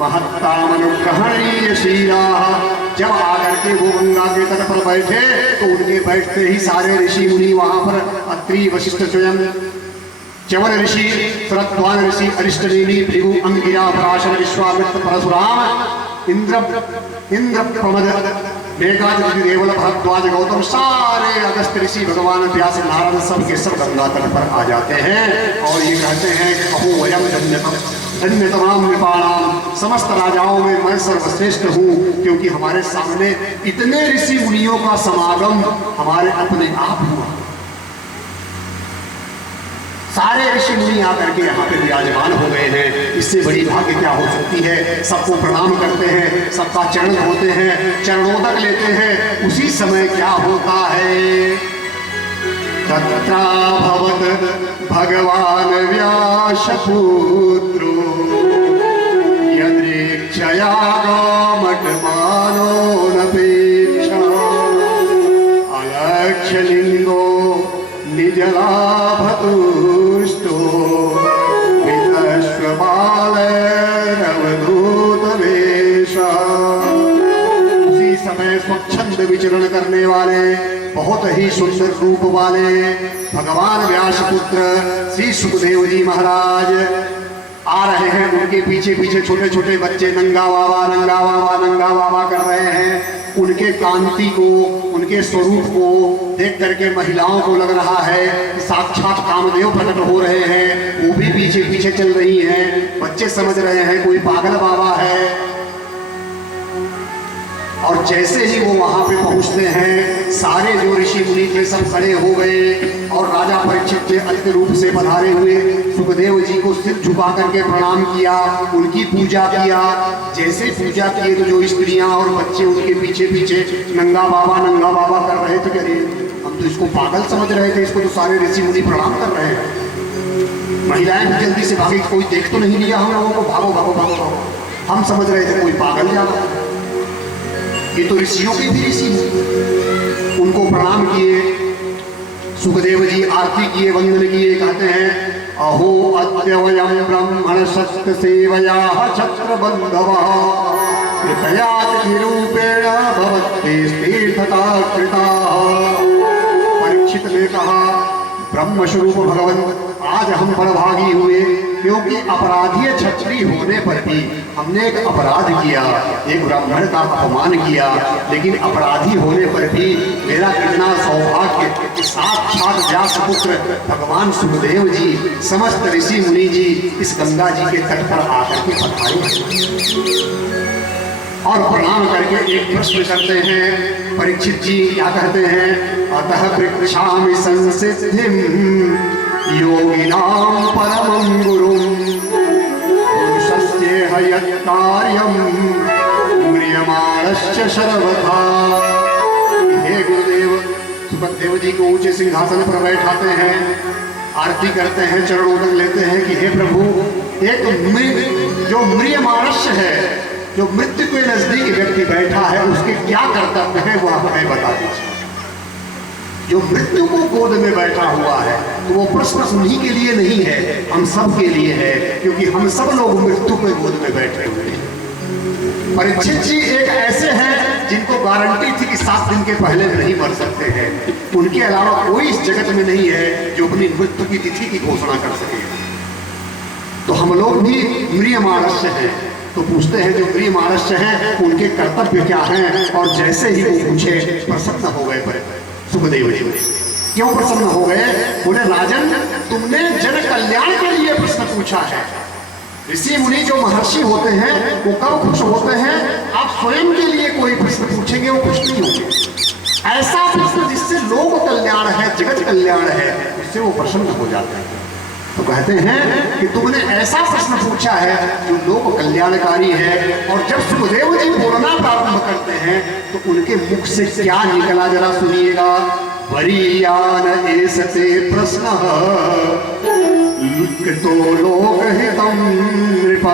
महत्तामनुग्रहणीय शीला। जब आकर के वो गंगा के तट पर बैठे तो उनके बैठते ही सारे ऋषि मुनि वहां पर अत्रि, वशिष्ठ, स्वयं, च्यवन ऋषि, शरद्वान ऋषि, अरिष्टनेमि, भृगु, अंगिरा, पराशर, विश्वामित्र, परशुराम, इंद्र प्रमद, मेघादित्य, देवल, भरद्वाज, गौतम, सारे अगस्त्य ऋषि, भगवान व्यास, नारद, सब के सब गंगा तट पर आ जाते हैं और ये कहते हैं अहो वयम धन्य तमाम नृपाणाम, समस्त राजाओं में मैं सर्वश्रेष्ठ हूँ, क्योंकि हमारे सामने इतने ऋषि मुनियों का समागम हमारे अपने आप हुआ। सारे ऋषि मुनि आकर के यहाँ पे विराजमान हो गए हैं। इससे बड़ी भाग्य क्या हो सकती है। सबको प्रणाम करते हैं, सबका चरण धोते हैं, चरणोदक लेते हैं। उसी समय क्या होता है, तत्राभवत् भगवान व्यासपुत्रो यदृच्छया गामटमानो नपेक्षा अलक्ष्यलिङ्गो निजलाभतुष्टो वितश्वबालैरवधूतवेषा। उसी समय स्वच्छंद विचरण करने वाले, बहुत ही सुंदर रूप वाले भगवान व्यासपुत्र श्री सुखदेव जी महाराज आ रहे हैं। उनके पीछे पीछे छोटे छोटे बच्चे नंगा बाबा नंगा बाबा नंगा बाबा कर रहे हैं। उनके कांति को, उनके स्वरूप को देख करके महिलाओं को लग रहा है कि साक्षात कामदेव प्रकट हो रहे हैं। वो भी पीछे पीछे चल रही हैं। बच्चे समझ रहे हैं कोई पागल बाबा है। और जैसे ही वो वहां पे पहुंचते हैं, सारे जो ऋषि मुनि थे सब खड़े हो गए और राजा परीक्षित के अतिथि रूप से पधारे हुए सुखदेव जी को सिर झुका करके प्रणाम किया, उनकी पूजा किया। जैसे पूजा किए तो जो स्त्रियां और बच्चे उनके पीछे पीछे नंगा बाबा कर रहे थे। अरे हम तो इसको पागल समझ रहे थे, इसको तो सारे ऋषि मुनि प्रणाम कर रहे हैं। महिलाएं भी जल्दी से भागी, कोई देख तो नहीं लिया हम लोगों को, भागो भागो भागो भागो। हम समझ रहे थे कोई पागल जा रहा है, ये तो ऋषियों के भी ऋषि। उनको प्रणाम किए, सुखदेव जी आरती किए, वंदन किए। कहते हैं अहो अद्यवयं ब्रह्मण सत्य सेवया छत्र बंधवः कृपया रूपेण भवते तीर्थता कृता। परीक्षित ने कहा ब्रह्म स्वरूप भगवान आज हम बड़भागी हुए, क्योंकि अपराधी क्षत्रिय होने पर भी हमने एक अपराध किया, एक ब्राह्मण का अपमान किया। लेकिन अपराधी होने पर भी मेरा कितना सौभाग्य कि साक्षात व्यासपुत्र भगवान सुखदेव जी, समस्त ऋषि मुनि जी इस गंगा जी के तट पर आकर के पधारे और प्रणाम करके एक प्रश्न करते हैं। परीक्षित जी क्या कहते हैं, अतः पृच्छामि संसिद्धिं योगिनां परमं गुरुं पुरुषस्येह यत्कार्यं म्रियमाणश्च सर्वथा। हे गुरुदेव, सुखदेव जी को ऊंचे सिंहासन पर बैठाते हैं, आरती करते हैं, चरणोदक लेते हैं कि हे प्रभु, एक जो म्रियमाणस्य है, जो मृत्यु के नजदीक व्यक्ति बैठा है, उसके क्या कर्तव्य है वो हमें बता दीजिए। जो मृत्यु को गोद में बैठा हुआ है तो वो प्रश्न उन्हीं के लिए नहीं है, हम सब के लिए है, क्योंकि हम सब लोग मृत्यु के गोद में बैठे हुए हैं। परीक्षित जी एक ऐसे हैं जिनको गारंटी थी कि 7 दिन के पहले नहीं मर सकते हैं। उनके अलावा कोई इस जगत में नहीं है जो अपनी मृत्यु की तिथि की घोषणा कर सके। तो हम लोग भी म्रियमाणस्य हैं। तो पूछते हैं जो म्रियमाणस्य हैं उनके कर्तव्य क्या हैं, और जैसे ही वो पूछे प्रसन्न हो गए सुखदेव जी। क्यों प्रसन्न हो गए? बोले राजन, तुमने जन कल्याण के लिए प्रश्न पूछा है। ऋषि मुनि जो महर्षि होते हैं वो कब खुश होते हैं? आप स्वयं के लिए कोई प्रश्न पूछेंगे वो खुश नहीं होंगे। ऐसा प्रश्न जिससे लोक कल्याण है, जगत कल्याण है, उससे वो प्रसन्न हो जाते हैं। तो कहते हैं कि तुमने ऐसा प्रश्न पूछा है जो लोक कल्याणकारी है। और जब सुखदेव जी बोलना प्रारंभ करते हैं तो उनके मुख से क्या निकला जरा सुनिएगा। वरीयान एसते प्रश्न तो लोकहितं नृप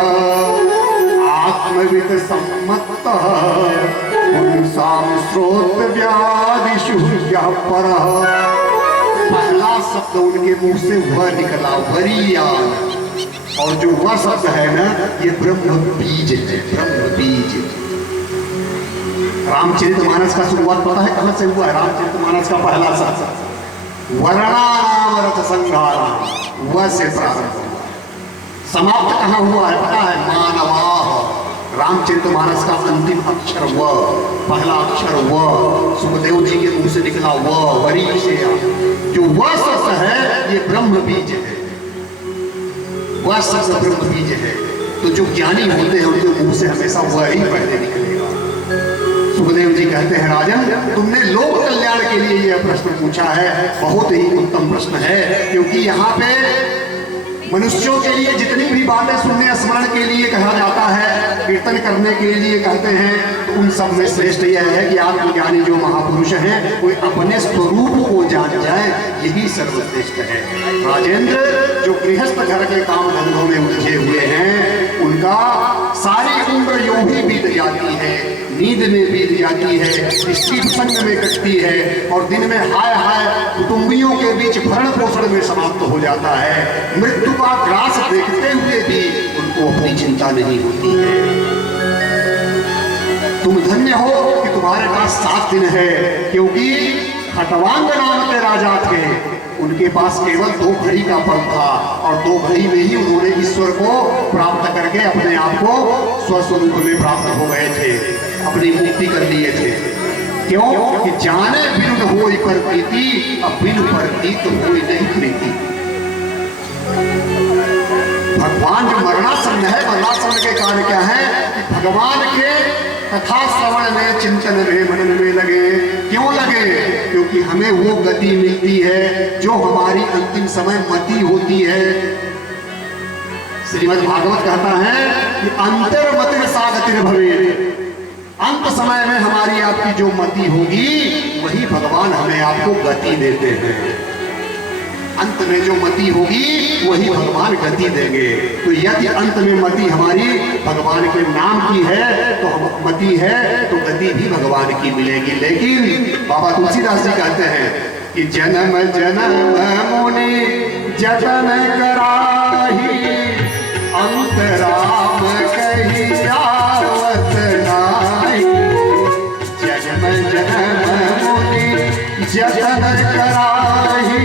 आत्मविद सम्मत पुंसां श्रोत्र व्याधिषु परः। पहला शब्द उनके मुंह से वह निकला, वरीयान। और जो वह शब्द है ना, ये ब्रह्म बीज है, ब्रह्म बीज। रामचरितमानस का शुरुआत पता है कहां से हुआ है? रामचरितमानस का पहला शब्द वर्णानाम रथ संघारा, वह से प्रारंभ हुआ। समाप्त कहां हुआ है पता है? मानवाह। रामचरितमानस का अंतिम अक्षर व, पहला अक्षर व, सुखदेव जी के मुंह से निकला व, वरी से जो वह शब्द है ये ब्रह्म बीज है, वह शब्द ब्रह्म बीज है। तो जो ज्ञानी होते हैं उनके मुंह से हमेशा वह ही पहले निकलेगा। सुखदेव जी कहते हैं राजन, तुमने लोक कल्याण के लिए यह प्रश्न पूछा है, बहुत ही उत्तम प्रश्न है, क्योंकि यहाँ पे मनुष्यों के लिए जितनी भी बातें सुनने स्मरण के लिए कहा जाता है, कीर्तन करने के लिए कहते हैं, तो उन सब में श्रेष्ठ यह है कि आत्मज्ञानी जो महापुरुष हैं वे अपने स्वरूप को जान जाए, यही सर्वश्रेष्ठ है। राजेंद्र, जो गृहस्थ घर के काम धंधों में उलझे हुए हैं, उनका सारी उम्र यूं ही बीत जाती है, नींद में बीत जाती है, स्त्री संग में कटती है, और दिन में हाय हाय कुटुंबियों के बीच भरण पोषण में समाप्त हो जाता है। मृत्यु का ग्रास देखते हुए भी उनको अपनी चिंता नहीं होती है। तुम धन्य हो कि तुम्हारे पास 7 दिन है, क्योंकि खटवांग नाम के राजा थे, उनके पास केवल 2 घड़ी का पल था, और 2 घड़ी में ही उन्होंने ईश्वर को प्राप्त करके अपने आप को स्वस्वरूप में प्राप्त हो गए थे, अपनी मुक्ति कर लिए थे। क्यों? कि जाने बिन होई पर प्रीति, अब बिन पर प्रीत होई नहीं प्रीति। भगवान जो मरणासन्न है, मरणासन्न के कार्य क्या है कि भगवान के कथा श्रवण में, चिंतन में, मनन में लगे। क्यों लगे? क्योंकि हमें वो गति मिलती है जो हमारी अंतिम समय मति होती है। श्रीमद् भागवत कहता है कि अंतर्मति सा गति भवेत्, अंत समय में हमारी आपकी जो मति होगी वही भगवान हमें आपको गति देते हैं। अंत में जो मति होगी वही भगवान गति देंगे। तो यदि अंत में मति हमारी भगवान के नाम की है तो मति है तो गति भी भगवान की मिलेगी। लेकिन बाबा तुलसीदास जी कहते हैं कि जन्म जन्म मुनि जतन कराही, अंत राम कही आवत नाहि। जन्म जन्म मुनि जतन कराही,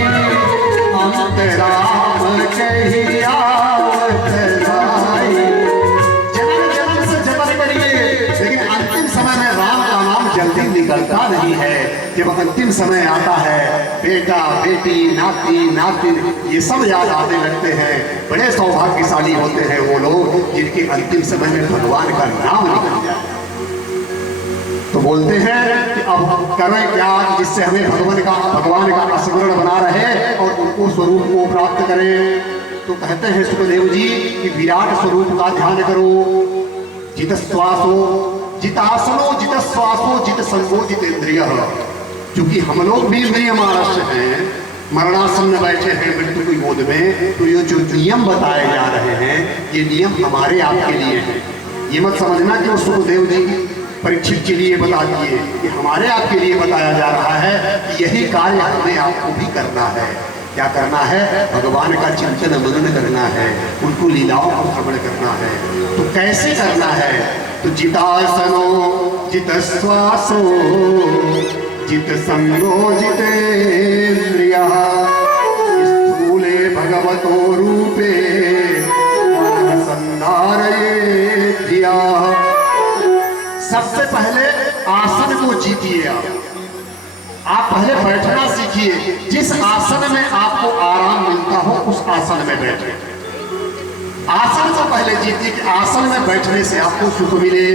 अंत राम कही आवत नाहि। जन्म जन्म से जतन करिए, लेकिन अंतिम समय में राम का नाम जल्दी निकलता नहीं है। जब अंतिम समय आता है, बेटा बेटी नाती नातिन ये सब याद आने लगते हैं। बड़े सौभाग्यशाली होते हैं वो लोग जिनके अंतिम समय में भगवान का नाम निकल जाए। तो बोलते हैं कि अब करें क्या जिससे हमें भगवान का स्मरण बना रहे और उनको स्वरूप को प्राप्त करें। तो कहते हैं सुखदेव जी कि विराट स्वरूप का ध्यान करो। जित श्वासो जितासनो जित श्वासो जित संगो जितेंद्रिय। क्योंकि हम लोग भी इंद्रिय मानस हैं, मरणासन्न बैठे हैं मृत्यु की गोद में, तो ये जो नियम बताए जा रहे हैं ये नियम हमारे आपके लिए हैं। ये मत समझना कि वो सुखदेव जी परीक्षित के लिए बता दिए, कि हमारे आपके लिए बताया जा रहा है कि यही कार्य हमें आपको भी करना है। क्या करना है? भगवान का चिंतन मनन करना है, उनको लीलाओं को श्रवण करना है। तो कैसे करना है? तो जितासनो जित श्वासो जित संगो जितेन्द्रियः, स्थूले भगवतो रूपे मनः संधारये धियः। सबसे पहले आसन को जीतिए। आप पहले बैठना सीखिए। जिस आसन में आपको आराम मिलता हो उस आसन में बैठे। आसन को पहले जीतिए कि आसन में बैठने से आपको सुख मिले।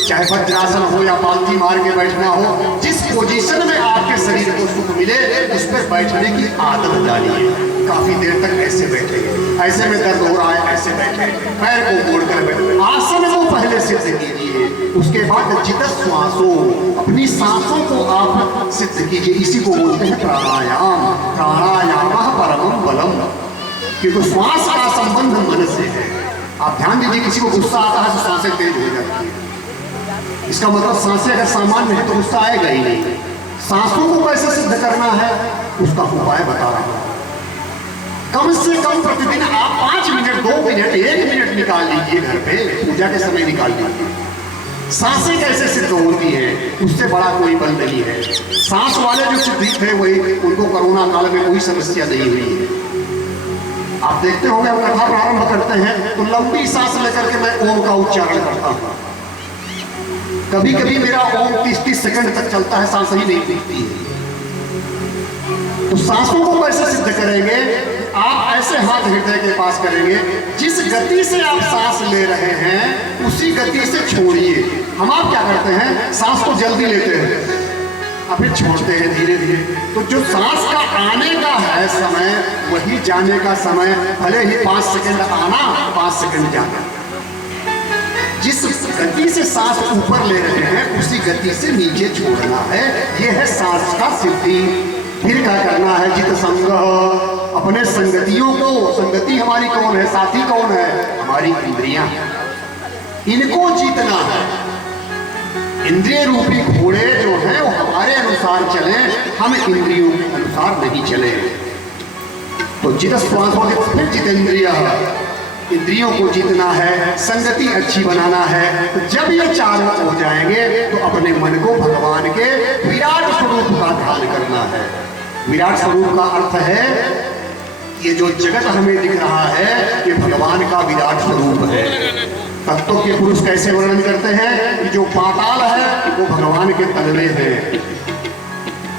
चाहे वज्रासन हो या पालथी मार के बैठना हो, जिस पोजीशन में आपके शरीर को सुख मिले उस पर बैठने की आदत डालिए। काफी देर तक ऐसे बैठेंगे, ऐसे में दर्द हो रहा है ऐसे बैठे, पैर को मोड़कर बैठे। आसन को पहले सिद्ध कीजिए, उसके बाद जित श्वासो, अपनी सांसों को आप सिद्ध कीजिए। इसी को बोलते हैं प्राणायाम। प्राणायाम परमं बलम, क्योंकि श्वास का संबंध मन से है। आप ध्यान दीजिए, किसी को गुस्सा आता है तो सांसें तेज हो जाती है। इसका मतलब सांसें अगर सामान्य है तो गुस्सा आएगा ही नहीं। सांसों को कैसे सिद्ध करना है उसका उपाय बता रहा हूं। कम से कम प्रतिदिन आप 5 मिनट, 2 मिनट, 1 मिनट निकाल लीजिए घर पे, पूजा के समय निकाल लीजिए। सांसें कैसे सिद्ध होती हैं, उससे बड़ा कोई बल नहीं है। सांस वाले जो सिद्धि थे वही, उनको कोरोना काल में कोई समस्या नहीं हुई है। आप देखते होंगे, हम कथा प्रारंभ करते हैं तो लंबी सांस लेकर के मैं ओम का उच्चारण करता हूँ। कभी कभी मेरा ओम 30-30 सेकंड तक चलता है, सांस ही नहीं दिखती है। तो सांसों को कैसे सिद्ध करेंगे? आप ऐसे हाथ हृदय के पास करेंगे, जिस गति से आप सांस ले रहे हैं उसी गति से छोड़िए। हम आप क्या करते हैं, सांस को जल्दी लेते हैं और फिर छोड़ते हैं धीरे धीरे। तो जो सांस का आने का है समय, वही जाने का समय, भले ही 5 सेकंड आना, 5 सेकंड जाना। जिस गति से सांस ऊपर ले रहे हैं उसी गति से नीचे छोड़ना है। यह है सांस का सिद्धि। फिर क्या करना है? जित संग, अपने संगतियों को, संगति हमारी कौन है, साथी कौन है? हमारी इंद्रियां। इनको जीतना है। इंद्रिय रूपी घोड़े जो हैं वो हमारे अनुसार चले, हम इंद्रियों के अनुसार नहीं चले। तो जित श्वास, फिर जितेंद्रिय, इंद्रियों को जीतना है, संगति अच्छी बनाना है। तो जब ये चारों हो जाएंगे तो अपने मन को भगवान के विराट स्वरूप का ध्यान करना है। विराट स्वरूप का अर्थ है ये जो जगत हमें दिख रहा है ये भगवान का विराट स्वरूप है। तत्व के पुरुष कैसे वर्णन करते हैं कि जो पाताल है वो भगवान के तलवे हैं,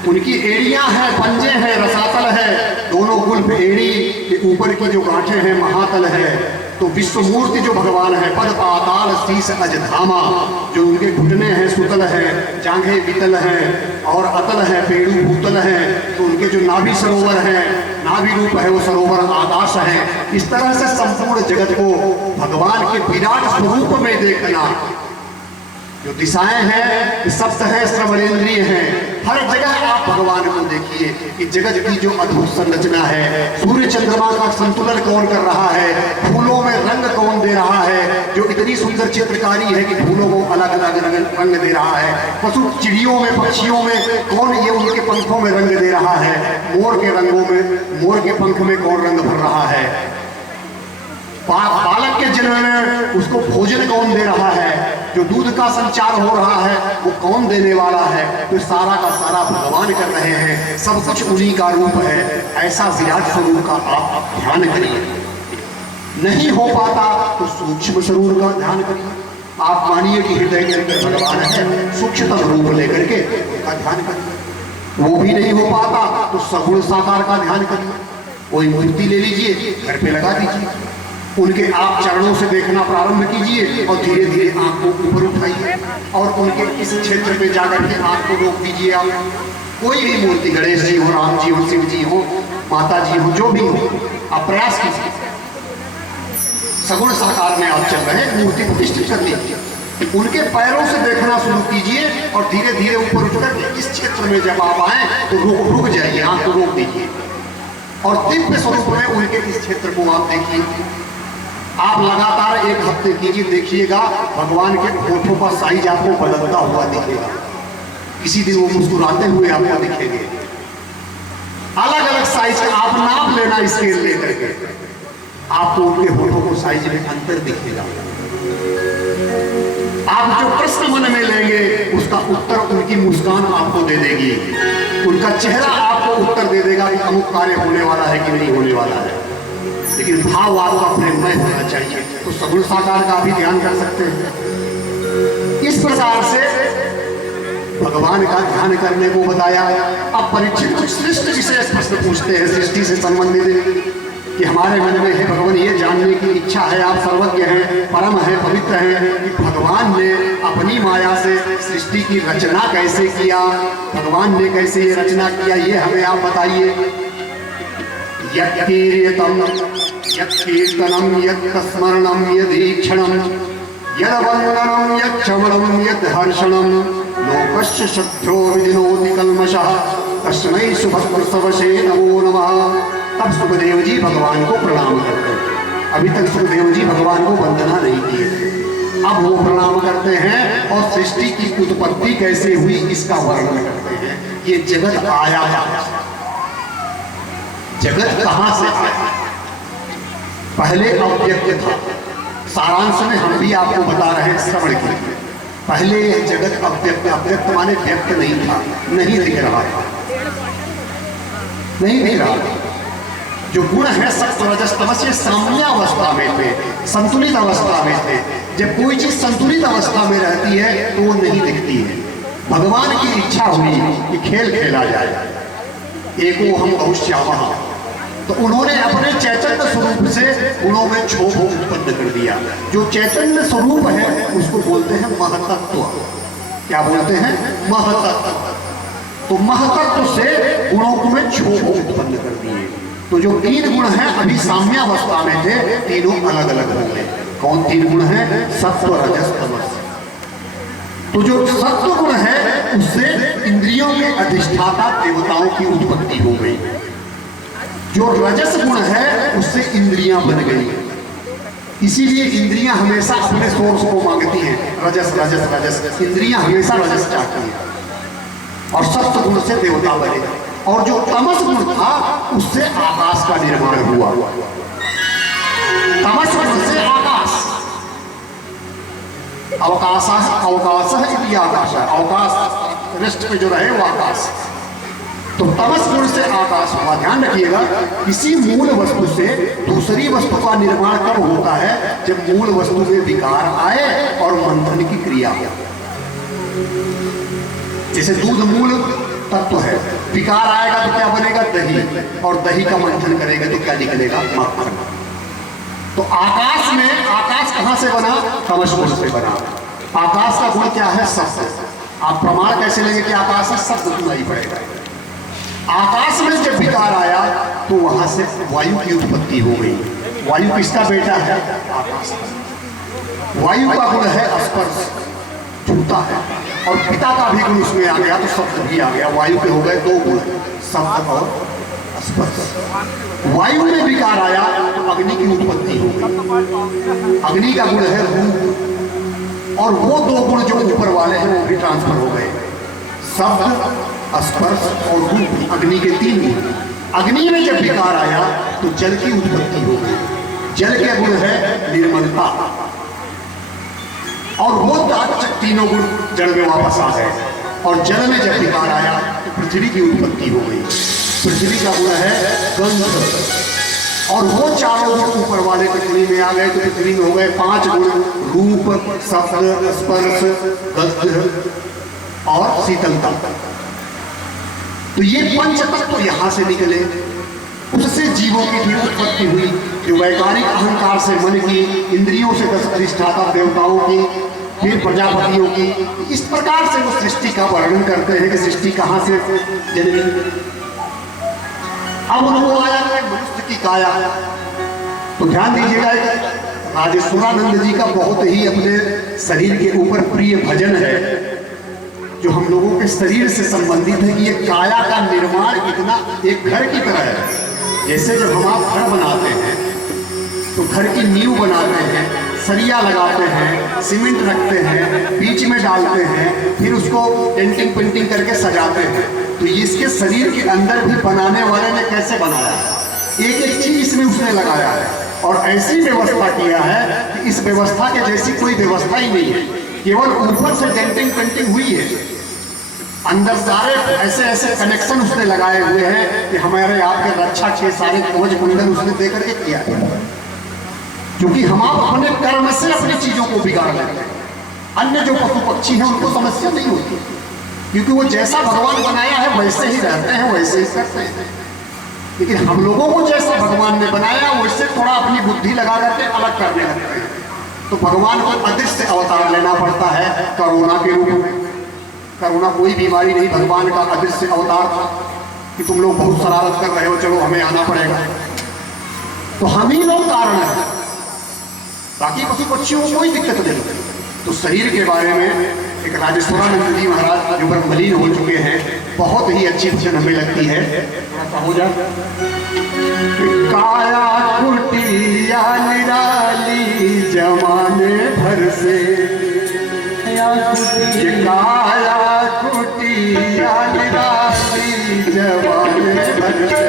उनकी एड़ियां हैं, पंजे हैं, रसातल है, दोनों गुल्फ एड़ी के ऊपर की जो गांठें हैं महातल है। तो विश्व मूर्ति जो भगवान है, पद पाताल शीस अजधामा, जो उनके घुटने हैं सुतल है, जांघें वितल हैं और अतल है, पेड़ू भूतल है। तो उनके जो नाभि सरोवर है, नाभि रूप है वो सरोवर आकाश है। इस तरह से संपूर्ण जगत को भगवान के विराट स्वरूप में देखना। जो दिशाएं हैं सप्त है, श्रवणेन्द्रिय हैं, हर जगह आप भगवान को देखिए कि जगत की जो अद्भुत संरचना है, सूर्य चंद्रमा का संतुलन कौन कर रहा है, फूलों में रंग कौन दे रहा है, जो इतनी सुंदर चित्रकारी है कि फूलों को अलग अलग रंग दे रहा है, पशु चिड़ियों में, पक्षियों में कौन ये उनके पंखों में रंग दे रहा है, मोर के रंगों में, मोर के पंख में कौन रंग भर रहा है, बालक के जन्म में उसको भोजन कौन दे रहा है, जो दूध का संचार हो रहा है वो कौन देने वाला है, तो सारा का सारा भगवान कर रहे हैं, सब कुछ उन्हीं का रूप है। ऐसा विराट स्वरूप का आप ध्यान करिए। नहीं हो पाता तो सूक्ष्म स्वरूप का ध्यान करिए। आप मानिए कि हृदय के अंदर भगवान है, सूक्ष्मतम रूप लेकर के उनका ध्यान करिए। वो भी नहीं हो पाता तो सगुण साकार का ध्यान करिए। कोई मूर्ति ले लीजिए, घर पे लगा दीजिए, उनके आप चरणों से देखना प्रारंभ कीजिए और धीरे धीरे आंख को ऊपर उठाइए और उनके इस क्षेत्र पे जाकर के आंख को रोक दीजिए। आप कोई भी मूर्ति, गणेश जी हो, राम जी हो, शिव जी हो, माता जी हो, जो भी हो, आप प्रयास कीजिए। सगुण साकार में आप चल रहे हैं, मूर्ति प्रतिष्ठित कर लीजिए, उनके पैरों से देखना शुरू कीजिए और धीरे धीरे ऊपर उठकर के इस क्षेत्र में जब आप आए तो रुक जाइए, आंख को रोक दीजिए और दिव्य स्वरूप में उनके इस क्षेत्र को आप देखिए। आप लगातार 1 हफ्ते कीजिए, देखिएगा भगवान के होठों का साइज आपको बदलता हुआ दिखेगा। किसी दिन वो मुस्कुराते हुए आपको दिखेंगे, अलग अलग साइज का। आप नाप लेना स्केल लेकर के, आपको उनके होठों को साइज में अंतर दिखेगा। आप जो प्रश्न मन में लेंगे उसका उत्तर उनकी मुस्कान आपको दे देगी, उनका चेहरा आपको उत्तर दे देगा कि अमुक कार्य होने वाला है कि नहीं होने वाला है। लेकिन भाव आपका प्रेममय होना चाहिए। तो सगुण साकार का भी ध्यान कर सकते हैं। इस प्रकार से भगवान का ध्यान करने को बताया। अब परीक्षित कुछ सृष्टि विशेष प्रश्न पूछते हैं सृष्टि से संबंधित, कि हमारे मन में है भगवान ये जानने की इच्छा है, आप सर्वज्ञ हैं, परम है, पवित्र हैं, कि भगवान ने अपनी माया से सृष्टि की रचना कैसे किया, भगवान ने कैसे ये रचना किया, ये हमें आप बताइए। यत्कीर्तम यत्कीर्तनम यत्स्मरणम यदीक्षणम यद्वंदनम यच्छमणम यद्हर्षणम लोकस्य शक्रो विदिनोति कल्मषः तस्मै सुभद्रसवशे नमो नमः। तब सुखदेव जी भगवान को प्रणाम करते हैं। अभी तक सुखदेव जी भगवान को वंदना नहीं किए थे, अब वो प्रणाम करते हैं और सृष्टि की उत्पत्ति कैसे हुई इसका वर्णन करते हैं। ये जगत आया, जगत कहां से आया, पहले अव्यक्त था। सारांश में हम भी आपको बता रहे हैं श्रवण के लिए। पहले यह जगत अव्यक्त, अव्यक्त माने व्यक्त नहीं था, नहीं दिख रहा था, नहीं दिख रहा था। जो गुण है सत्व रजस तमस ये साम्यावस्था में थे, संतुलित अवस्था में थे। जब कोई चीज संतुलित अवस्था में रहती है तो वो नहीं दिखती है। भगवान की इच्छा हुई कि खेल खेला जाए, एको हम बहुश्यामः, तो उन्होंने अपने चैतन्य स्वरूप से गुणों में क्षोभ उत्पन्न कर दिया। जो चैतन्य स्वरूप है उसको बोलते हैं महतत्व। क्या बोलते हैं? महतत्व। तो महतत्व से गुणों में क्षोभ उत्पन्न कर दिए। तो जो तीन गुण हैं अभी साम्यावस्था में थे, तीनों अलग अलग हो गए। कौन तीन गुण हैं? सत्व रजस तमस। तो जो सत्व गुण है उससे इंद्रियों के अधिष्ठाता देवताओं की उत्पत्ति हो गई। जो रजस गुण है उससे इंद्रियां बन गई। इसीलिए इंद्रियां हमेशा अपने सोर्स को मांगती हैं, रजस रजस रजस। इंद्रियां हमेशा रजस चाहती हैं। और सत्व गुण से देवता बने। और जो तमस गुण था उससे आकाश का निर्माण हुआ। तमस गुण से आकाश, अवकाश इति आकाश, अवकाश रेस्ट पे जो रहे वो आकाश। तो तमस गुण से आकाश हुआ। ध्यान रखिएगा, किसी मूल वस्तु से दूसरी वस्तु का निर्माण कब होता है? जब मूल वस्तु में विकार आए और मंथन की क्रिया हो। जैसे दूध मूल तत्व है, विकार आएगा तो क्या बनेगा? दही। और दही का मंथन करेगा तो क्या निकलेगा? मक्खन। तो आकाश में, आकाश कहां से बना? तमस गुण से बना। आकाश का गुण क्या है? शब्द। आप प्रमाण कैसे लेंगे कि आकाश है? शब्द सुनाई पड़ेगा। आकाश में जब विकार आया तो वहां से वायु की उत्पत्ति हो गई। वायु किसका बेटा है? आकाश। वायु का गुण है स्पर्श, छूता है। और पिता का भी गुण उसमें आ गया तो शब्द भी आ गया। वायु के हो गए दो गुण, शब्द और स्पर्श। वायु में विकार आया तो अग्नि की उत्पत्ति हो गई। अग्नि का गुण है रूप। और वो दो गुण जो ऊपर वाले हैं वो भी ट्रांसफर हो गए, शब्द, स्पर्श और रूप। अग्नि के तीन गुण। अग्नि में जब विकार आया तो जल की उत्पत्ति हो गई। जल के गुण है निर्मलता। और वो तीनों गुण जल में वापस आ गए। और जल में जब विकार आया तो पृथ्वी की उत्पत्ति हो गई। पृथ्वी का गुण है गंध। और वो चारों गुण ऊपर वाले पृथ्वी में आ गए तो पृथ्वी में हो गए पांच गुण, रूप, शब्द, स्पर्श, गंध और शीतलता। तो ये पंच तत्व तो यहां से निकले। उससे जीवों की भी उत्पत्ति हुई, जो वैकारिक अहंकार से मन की, इंद्रियों से दस अधिष्ठाता देवताओं की, फिर प्रजापतियों की। इस प्रकार से वो सृष्टि का वर्णन करते हैं कि सृष्टि कहां से जन्मी। अब उनको आया मनुष्य की काया। तो ध्यान दीजिएगा, राजेश्वरानंद जी का बहुत ही अपने शरीर के ऊपर प्रिय भजन है जो हम लोगों के शरीर से संबंधित है कि ये काया का निर्माण इतना एक घर की तरह है। जैसे जब हम आप घर बनाते हैं तो घर की नींव बनाते हैं, सरिया लगाते हैं, सीमेंट रखते हैं, बीच में डालते हैं, फिर उसको पेंटिंग पेंटिंग करके सजाते हैं। तो इसके शरीर के अंदर भी बनाने वाले ने कैसे बनाया है? एक एक चीज इसमें उसने लगाया है और ऐसी व्यवस्था किया है कि इस व्यवस्था के जैसी कोई व्यवस्था ही नहीं है। केवल ऊपर से डेंटिंग पेंटिंग हुई है, अंदर सारे ऐसे ऐसे कनेक्शन उसने लगाए हुए हैं कि हमारे आपके रक्षा के सारे कवच कुंडल उसने दे करके किया है। क्योंकि हम आप अपने कर्म से अपनी चीजों को बिगाड़ लेते हैं। अन्य जो पशु पक्षी हैं उनको समस्या नहीं होती, क्योंकि वो जैसा भगवान बनाया है वैसे ही रहते हैं, वैसे ही करते हैं। लेकिन हम लोगों को जैसा भगवान ने बनाया वैसे थोड़ा अपनी बुद्धि लगा करके अलग करने लगते हैं। तो भगवान को अदृश्य अवतार लेना पड़ता है कोरोना के रूप में। कोरोना कोई बीमारी नहीं, भगवान का अदृश्य अवतार था कि तुम लोग बहुत शरारत कर रहे हो, चलो हमें आना पड़ेगा। तो हम ही लोग कारण है, बाकी पशु पक्षियों को कोई दिक्कत नहीं। तो शरीर के बारे में एक राजेश्वरानंद जी महाराज जो ब्रह्मलीन हो चुके हैं, बहुत ही अच्छी भजन हमें लगती है। हो जा काया कुटिया निराली जमाने भर से, काया कुटिया निराली जमाने भर से,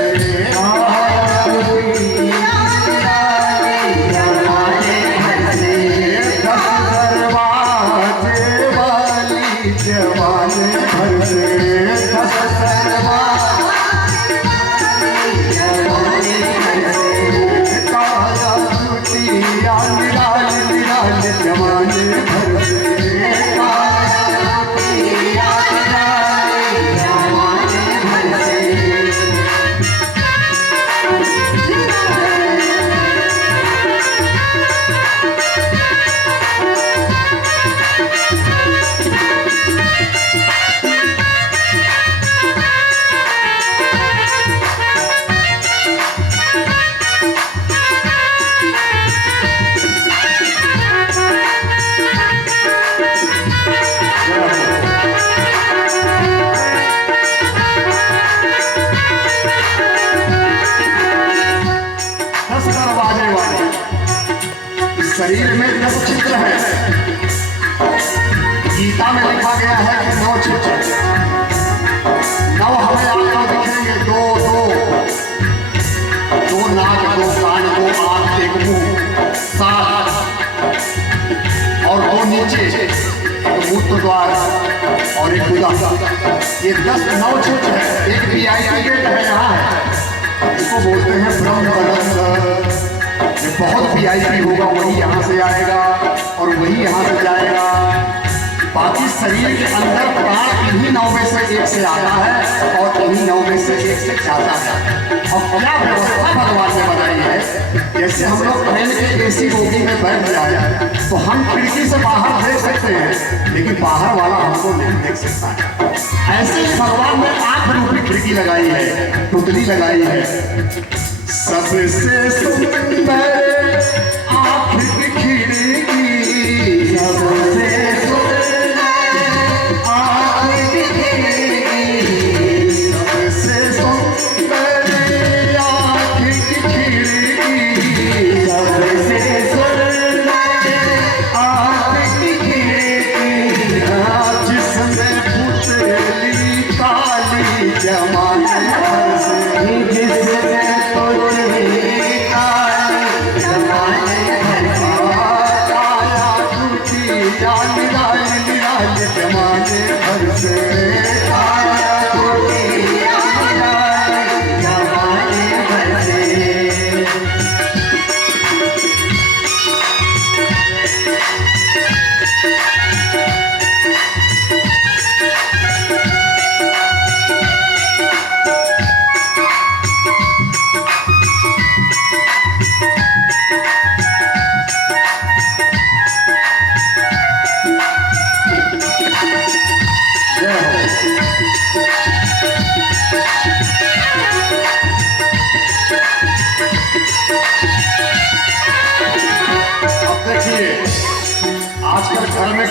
चित्र हैं। गीता में लिखा गया है कि 9 चित्र, 9 हमें आपको दिखेंगे, दो नाक, 2 कान, 2 आंख, 1 मुंह, 7 और 2 नीचे, 1 मूत्र द्वार और 1 गुदा। ये 9 चित्र है। एक VIP गेट है, यहाँ है, इसको बोलते हैं ब्रह्म कलश। ये बहुत VIP होगा, वही यहाँ से आएगा और वही यहाँ से जाएगा। बाकी शरीर के अंदर प्राण इन्हीं 9 में से 1 से आता है और इन्हीं 9 में से 1 से जाता है। और क्या व्यवस्था भगवान ने बनाई है, जैसे हम लोग ट्रेन के AC बोगी में बैठ जाए तो हम खिड़की से बाहर देख सकते हैं, लेकिन बाहर वाला हमको नहीं देख सकता है। ऐसे ही भगवान ने आंख रूपी खिड़की लगाई है, पुतली लगाई है। सबसे सुंदर आंख की खिड़की, सबसे सुंदर आंख की खिड़की, सबसे सुंदर आंख की खिड़की, सबसे सुंदर आंख की खिड़की, जिसमें पुतली काली जमाने भर से, जिसमें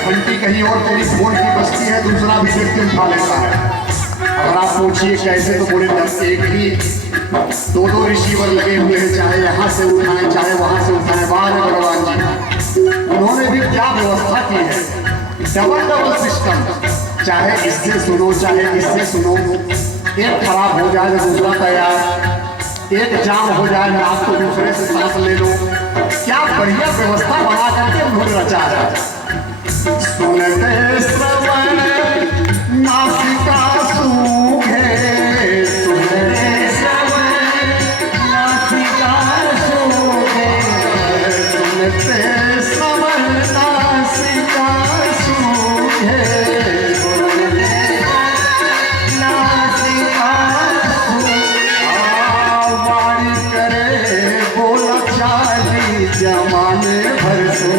घंटी कहीं और तेरी फोन की बजती है, दूसरा भी व्यक्ति उठा लेता है। अगर आप पूछिए कैसे, तो बोले 10 एक ही 2 रिसीवर लगे हुए हैं, चाहे यहाँ से उठाएं चाहे वहाँ से उठाएं। वाह भगवान जी, उन्होंने भी क्या व्यवस्था की है, डबल सिस्टम। चाहे इससे सुनो चाहे इससे सुनो, एक खराब हो जाए तो दूसरा तैयार, एक जाम हो जाए नाक तो दूसरे से सांस ले लो। क्या बढ़िया व्यवस्था बना करके उन्होंने रचा है। सुनते श्रवण नासिका सूखे, सुनते श्रवण नासिका सूखे, सुनते श्रवण नासिका सूखे, नासिका वाणी करे बोला चाली जमाने भर से,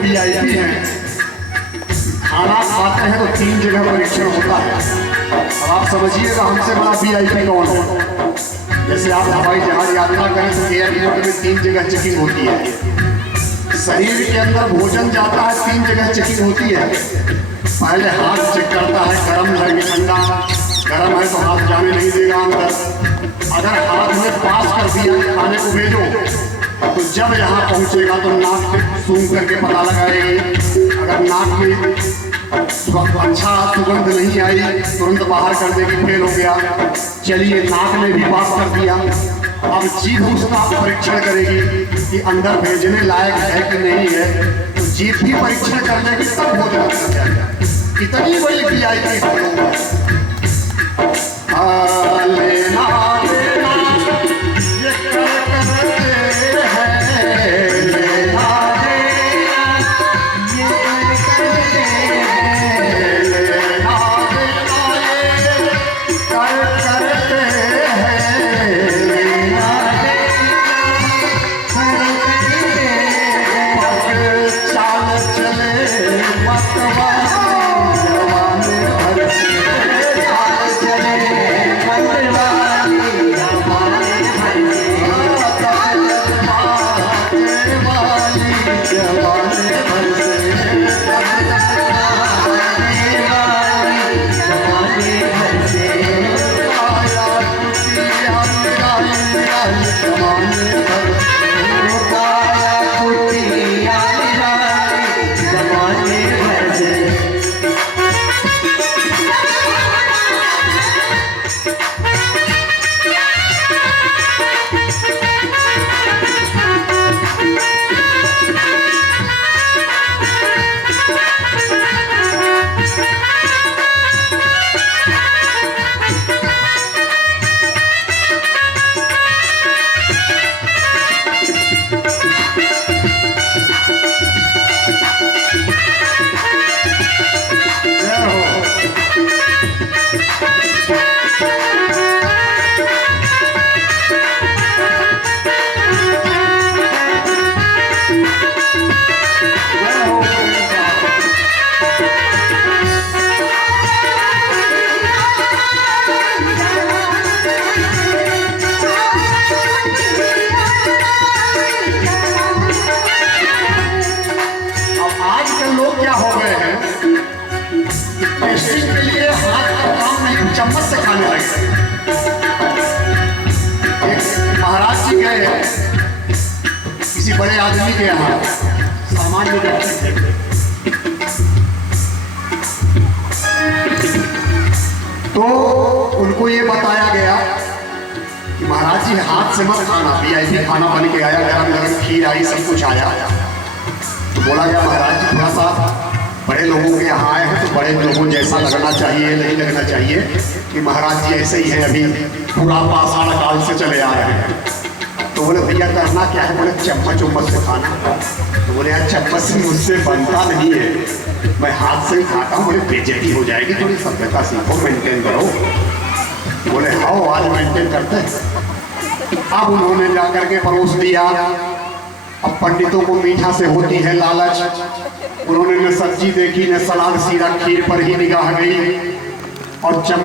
VIP हैं, खाना खाते हैं तो 3 जगह परीक्षण होता है। अब आप समझिएगा हमसे बड़ा VIP कौन है। जैसे आप हवाई जहाज यात्रा करें तो एयरपोर्ट में 3 जगह चेकिंग होती है। शरीर के अंदर भोजन जाता है, 3 जगह चेकिंग होती है। पहले हाथ चेक करता है, गर्म है कि ठंडा, गर्म है तो हाथ जाने नहीं देगा अंदर। अगर हाथ में पास कर दिया खाने को भेजो तो जब यहाँ पहुँचेगा तो नाक पे सूंघ करके पता लगाएगी। अगर नाक में अच्छा सुगंध नहीं आई तुरंत बाहर कर देगी, फेल हो गया। चलिए नाक ने भी पास कर दिया, अब जीभ उसका परीक्षण करेगी कि अंदर भेजने लायक है कि नहीं है। तो जीभ भी परीक्षण कर लेगी तब भोजन कर जाएगा। इतनी बड़ी वीआईपी हो लेना लेना ये करते हैं, लेना लेना ये करते हैं, लेना लेना ये करते हैं, लेना लेना चाल चले मतवाली जवानी भर से, चाल चले मतवाली जवानी भर से, जवानी भर से आया कुटिया जवानी भर चम्मच से खाने लगे। महाराज जी गए किसी बड़े आदमी के यहाँ सामान्य व्यक्ति थे, तो उनको ये बताया गया कि महाराज जी हाथ से मत खाना, वीआईपी खाना बन के आया, गरम गरम खीर आई, सब कुछ आया। तो बोला गया महाराज जी थोड़ा सा बड़े लोगों के यहाँ आए हैं तो बड़े लोगों जैसा लगना चाहिए, नहीं लगना चाहिए कि महाराज जी ऐसे ही है, अभी पूरा पाषाण काल से चले आ रहे हैं। तो बोले भैया करना क्या है? बोले चम्मच उम्मच से खाना। तो बोले यार चम्मच से मुझसे बनता नहीं है, मैं हाथ से ही खाता हूँ। बोले बेइज्जती हो जाएगी, थोड़ी सभ्यता सीखो, मेंटेन करो। बोले हाँ आज मेंटेन करते हैं। अब उन्होंने जा करके परोस दिया। अब पंडितों को मीठा से होती है लालच, उन्होंने न सब्जी देखी न सलाद, सीधा खीर पर ही निगाह गई और